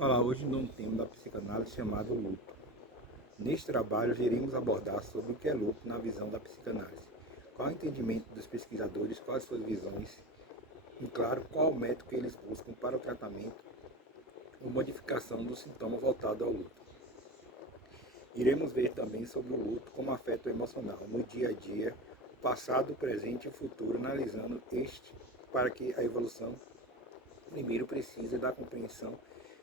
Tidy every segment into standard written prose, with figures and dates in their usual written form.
falar hoje de um tema da psicanálise chamado luto. Neste trabalho, iremos abordar sobre o que é luto na visão da psicanálise, qual é o entendimento dos pesquisadores, quais suas visões, e claro, qual o método que eles buscam para o tratamento ou modificação do sintoma voltado ao luto. Iremos ver também sobre o luto como afeto emocional no dia a dia, o passado, o presente e o futuro, analisando este para que a evolução primeiro precisa da compreensão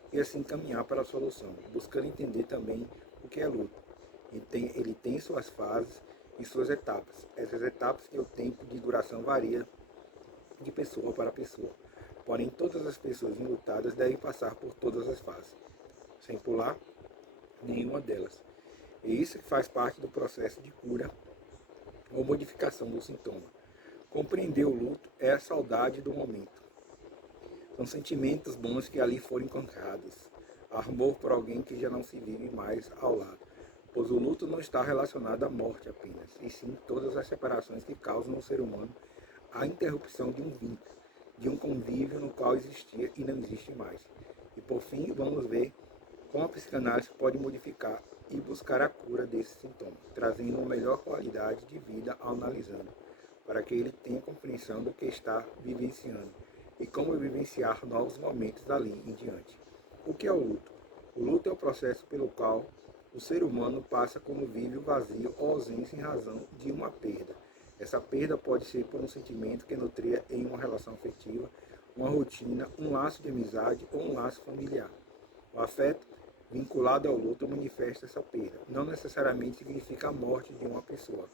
e assim caminhar para a solução, buscando entender também o que é luto. Ele tem suas fases e suas etapas. Essas etapas que o tempo de duração varia de pessoa para pessoa. Porém, todas as pessoas enlutadas devem passar por todas as fases, sem pular nenhuma delas. E isso faz parte do processo de cura ou modificação do sintoma. Compreender o luto é a saudade do momento. São sentimentos bons que ali foram encontrados. Amor por alguém que já não se vive mais ao lado. Pois o luto não está relacionado à morte apenas, e sim todas as separações que causam no ser humano a interrupção de um vínculo, de um convívio no qual existia e não existe mais. E por fim, vamos ver como a psicanálise pode modificar e buscar a cura desse sintoma, trazendo uma melhor qualidade de vida ao analisando, para que ele tenha compreensão do que está vivenciando e como vivenciar novos momentos dali em diante. O que é o luto? O luto é o processo pelo qual o ser humano passa quando vive o vazio ou ausência em razão de uma perda. Essa perda pode ser por um sentimento que nutria em uma relação afetiva, uma rotina, um laço de amizade ou um laço familiar. O afeto vinculado ao luto manifesta essa perda. Não necessariamente significa a morte de uma pessoa.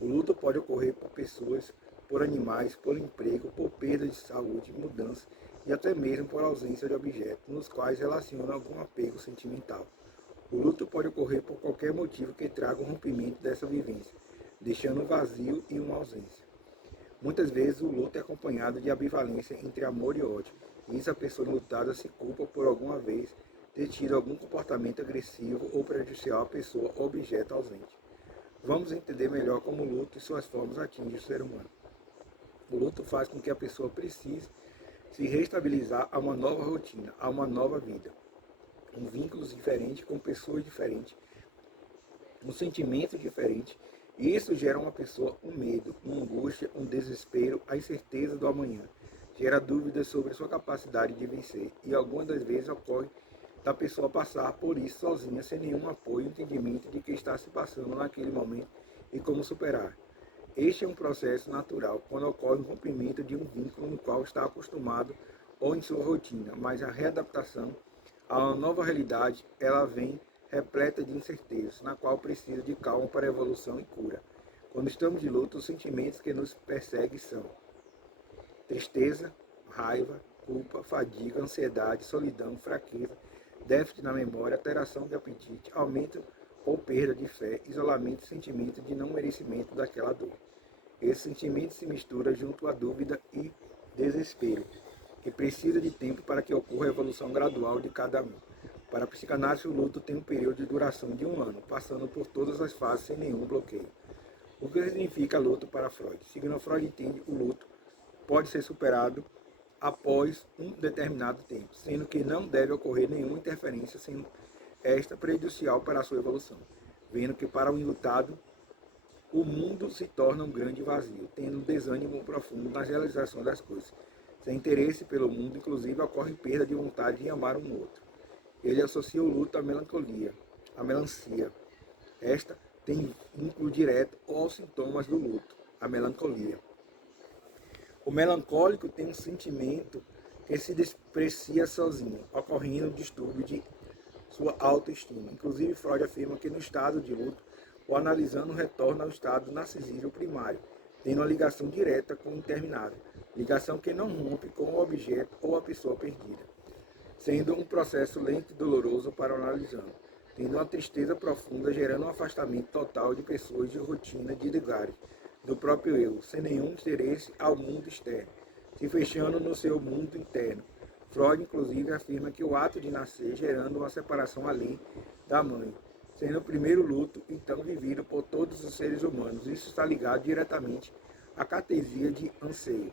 O luto pode ocorrer por pessoas, por animais, por emprego, por perda de saúde, mudança e até mesmo por ausência de objetos, nos quais relaciona algum apego sentimental. O luto pode ocorrer por qualquer motivo que traga um rompimento dessa vivência, deixando um vazio e uma ausência. Muitas vezes o luto é acompanhado de ambivalência entre amor e ódio, e isso a pessoa lutada se culpa por alguma vez ter tido algum comportamento agressivo ou prejudicial à pessoa ou objeto ausente. Vamos entender melhor como o luto e suas formas atingem o ser humano. O luto faz com que a pessoa precise se reestabilizar a uma nova rotina, a uma nova vida. Um vínculo diferente com pessoas diferentes, um sentimento diferente. E isso gera uma pessoa um medo, uma angústia, um desespero, a incerteza do amanhã. Gera dúvidas sobre sua capacidade de vencer. E algumas das vezes ocorre da pessoa passar por isso sozinha, sem nenhum apoio e entendimento de que está se passando naquele momento e como superar. Este é um processo natural quando ocorre um rompimento de um vínculo no qual está acostumado ou em sua rotina, mas a readaptação a uma nova realidade, ela vem repleta de incertezas, na qual precisa de calma para evolução e cura. Quando estamos de luto, os sentimentos que nos perseguem são tristeza, raiva, culpa, fadiga, ansiedade, solidão, fraqueza, déficit na memória, alteração de apetite, aumento ou perda de fé, isolamento e sentimento de não merecimento daquela dor. Esse sentimento se mistura junto à dúvida e desespero, que precisa de tempo para que ocorra a evolução gradual de cada um. Para a psicanálise, o luto tem um período de duração de 1 ano, passando por todas as fases sem nenhum bloqueio. O que significa luto para Freud? Segundo Freud entende, o luto pode ser superado após um determinado tempo, sendo que não deve ocorrer nenhuma interferência, sendo esta prejudicial para a sua evolução, vendo que para o enlutado o mundo se torna um grande vazio, tendo um desânimo profundo nas realizações das coisas. Sem interesse pelo mundo, inclusive, ocorre perda de vontade de amar um outro. Ele associa o luto à melancolia, à melancia. Esta tem vínculo direto aos sintomas do luto, a melancolia. O melancólico tem um sentimento que se deprecia sozinho, ocorrendo um distúrbio de sua autoestima. Inclusive, Freud afirma que no estado de luto, o analisando retorna ao estado narcisível primário, tendo uma ligação direta com o interminável, ligação que não rompe com o objeto ou a pessoa perdida, sendo um processo lento e doloroso para o analisando, tendo uma tristeza profunda, gerando um afastamento total de pessoas, de rotina, de lugares, do próprio eu, sem nenhum interesse ao mundo externo, se fechando no seu mundo interno. Freud, inclusive, afirma que o ato de nascer gerando uma separação além da mãe, sendo o primeiro luto, então, vivido por todos os seres humanos. Isso está ligado diretamente à catesia de anseio.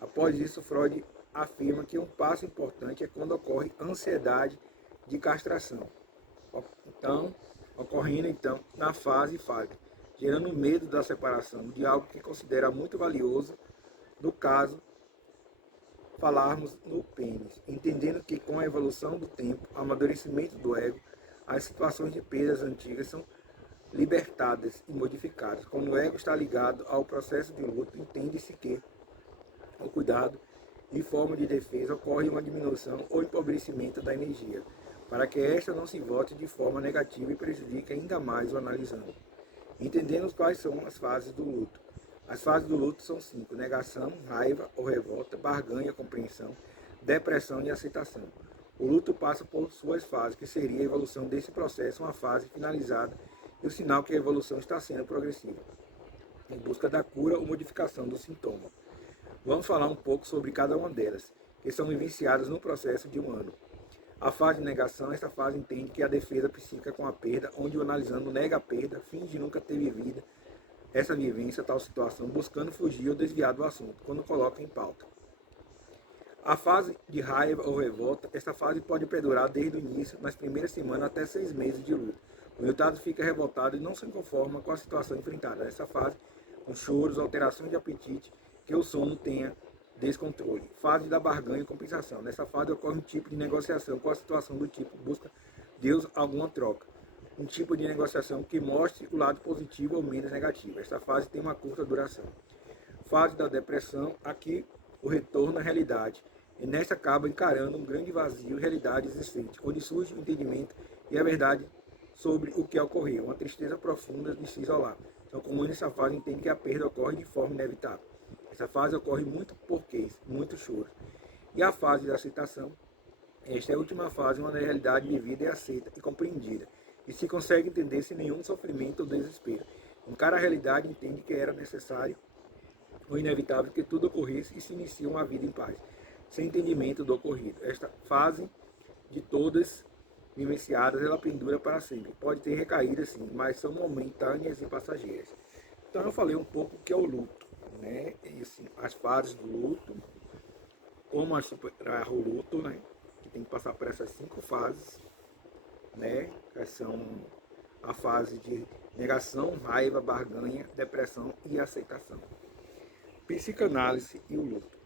Após isso, Freud afirma que um passo importante é quando ocorre ansiedade de castração. Então, ocorrendo na fase fálica, gerando medo da separação de algo que considera muito valioso, no caso, falarmos no pênis, entendendo que com a evolução do tempo, o amadurecimento do ego, as situações de perdas antigas são libertadas e modificadas. Quando o ego está ligado ao processo de luto, entende-se que o cuidado e forma de defesa ocorre uma diminuição ou empobrecimento da energia, para que esta não se volte de forma negativa e prejudique ainda mais o analisando. Entendemos quais são as fases do luto. As fases do luto são 5: negação, raiva ou revolta, barganha, compreensão, depressão e aceitação. O luto passa por suas fases, que seria a evolução desse processo, uma fase finalizada e o sinal que a evolução está sendo progressiva, em busca da cura ou modificação do sintoma. Vamos falar um pouco sobre cada uma delas, que são vivenciadas no processo de um ano. A fase de negação, esta fase entende que a defesa psíquica com a perda, onde o analisando nega a perda, finge nunca ter vivido essa vivência, tal situação, buscando fugir ou desviar do assunto, quando coloca em pauta. A fase de raiva ou revolta, esta fase pode perdurar desde o início, nas primeiras semanas até 6 meses de luto. O resultado fica revoltado e não se conforma com a situação enfrentada. Nessa fase, com choros, alterações de apetite, que o sono tenha descontrole. Fase da barganha e compensação. Nessa fase ocorre um tipo de negociação com a situação do tipo busca Deus alguma troca. Um tipo de negociação que mostre o lado positivo ou menos negativo. Esta fase tem uma curta duração. Fase da depressão, aqui o retorno à realidade. E nesta acaba encarando um grande vazio e realidade existente, onde surge o entendimento e a verdade sobre o que ocorreu. Uma tristeza profunda de se isolar. Então, como nessa fase entende que a perda ocorre de forma inevitável. Essa fase ocorre muito porquês, muito choro. E a fase da aceitação, esta é a última fase onde a realidade vivida é aceita e compreendida, e se consegue entender sem nenhum sofrimento ou desespero. Encara a realidade e entende que era necessário ou inevitável que tudo ocorresse e se inicia uma vida em paz, sem entendimento do ocorrido. Esta fase de todas vivenciadas, ela pendura para sempre. Pode ter recaídas sim, mas são momentâneas e passageiras. Então eu falei um pouco o que é o luto, né? E, assim, as fases do luto, como superar o luto, né? Que tem que passar por essas 5 fases, né? Que são a fase de negação, raiva, barganha, depressão e aceitação. Psicanálise e o luto.